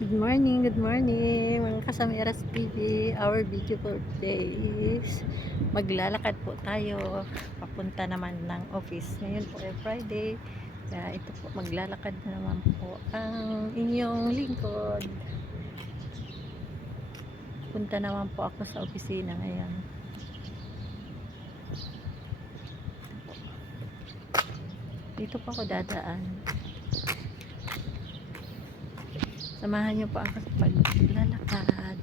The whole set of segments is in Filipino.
Good morning mga kasamiras PB. Our video for today is maglalakad po tayo papunta naman ng office. Ngayon po ay Friday. Kaya ito po, maglalakad na naman po ang inyong lingkod. Punta naman po ako sa opisina ngayon. Dito po ako dadaan. Samahan niyo po ako sa paglalakad.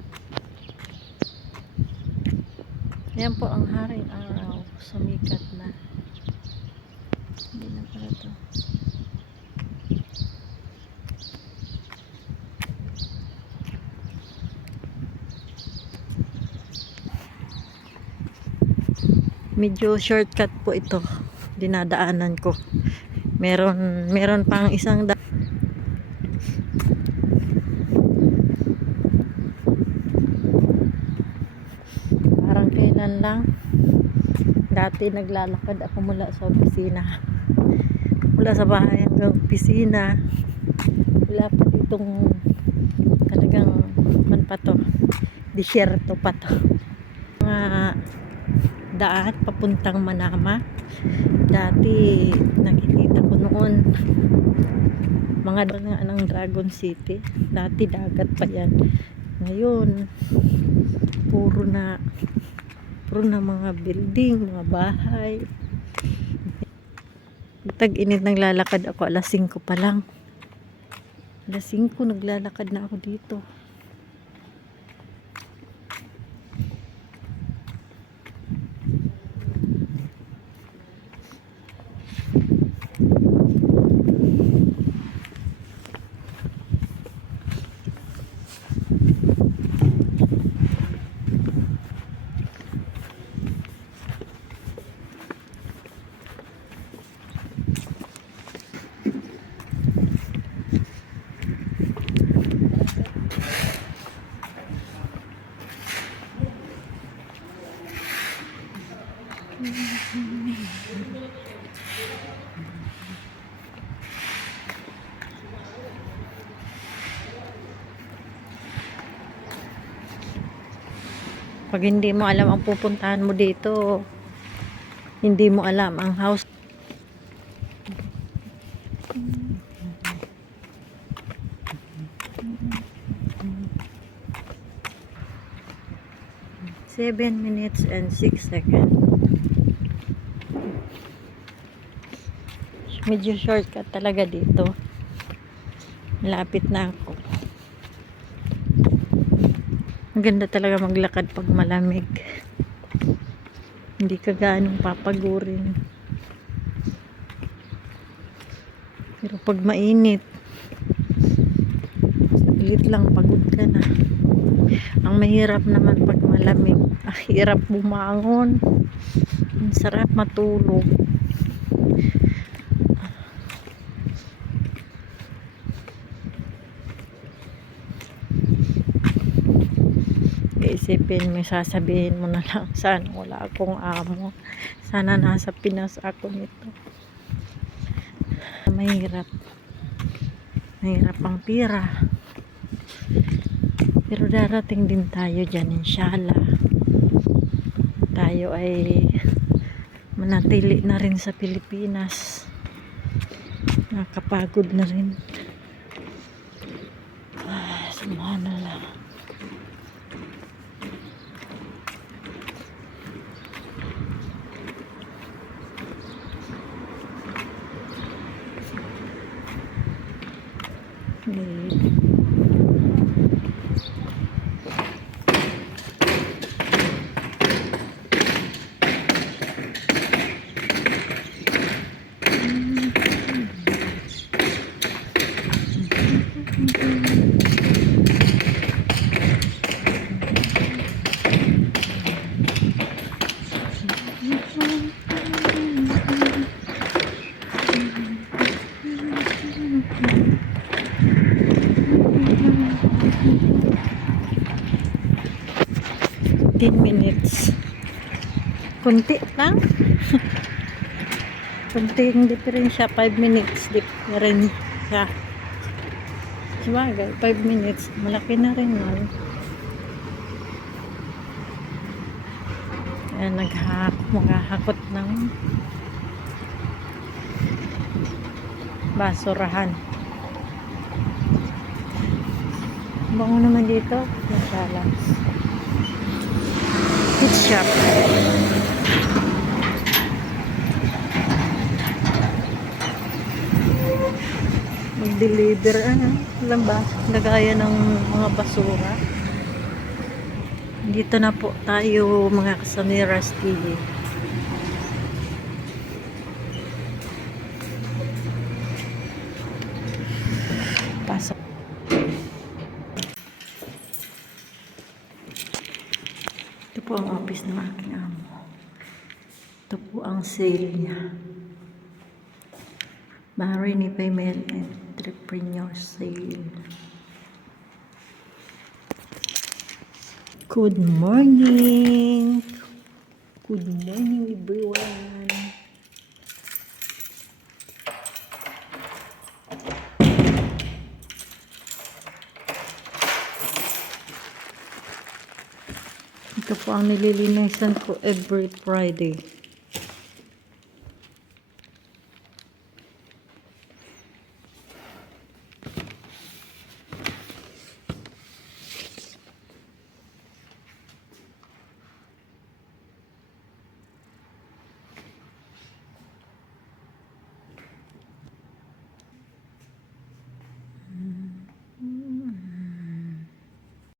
Ayan po ang haring araw. Sumikat na. Hindi na pala ito. Medyo shortcut po ito. Dinadaanan ko. Meron pang isang parang kailan lang dati naglalakad ako mula sa opisina, mula sa bahay hanggang opisina. Wala pa ditong talagang pa to, disyerto pa to, mga daan papuntang Manama. Dati nakikita ko noon mga nga ng Dragon City, dati dagat pa yan. Ngayon puro na mga building, mga bahay. Tag-init, naglalakad ako alas 5 pa lang. Alas 5 naglalakad na ako dito. Pag hindi mo alam ang pupuntahan mo dito, hindi mo alam ang house. Seven minutes and 6 seconds. Medyo shortcut talaga dito. Malapit na ako. Maganda talaga maglakad pag malamig. Hindi ka gaanong papagurin. Pero pag mainit, saglit lang pagod ka na. Ang mahirap naman pag malamig, hirap bumangon. Ang sarap matulog. Isipin mo, sasabihin mo na lang, sana wala akong amo, sana nasa Pinas ako nito. Mahirap ang pira, pero darating din tayo dyan, inshallah. Tayo ay manatili na rin sa Pilipinas. Nakapagod na rin. Subhanallah. Minutes. Kunti lang. Kunting diferensya, 5 minutes diferensya. Sabagay, 5 minutes. Malaki na rin nun. Ayan, maghahakot ng basurahan. Bango naman dito. Mashallah. Food shop. Mag-deliver, alam ba? Lagayan ng mga basura. Dito na po tayo, mga Kasamiras TV. Pasok. Ito po ang office ng aking amo. Ito po ang sale niya. Bahraini Female Entrepreneur Sale. Good morning. Good morning, everyone. Ito po ang nililinisan ko every Friday.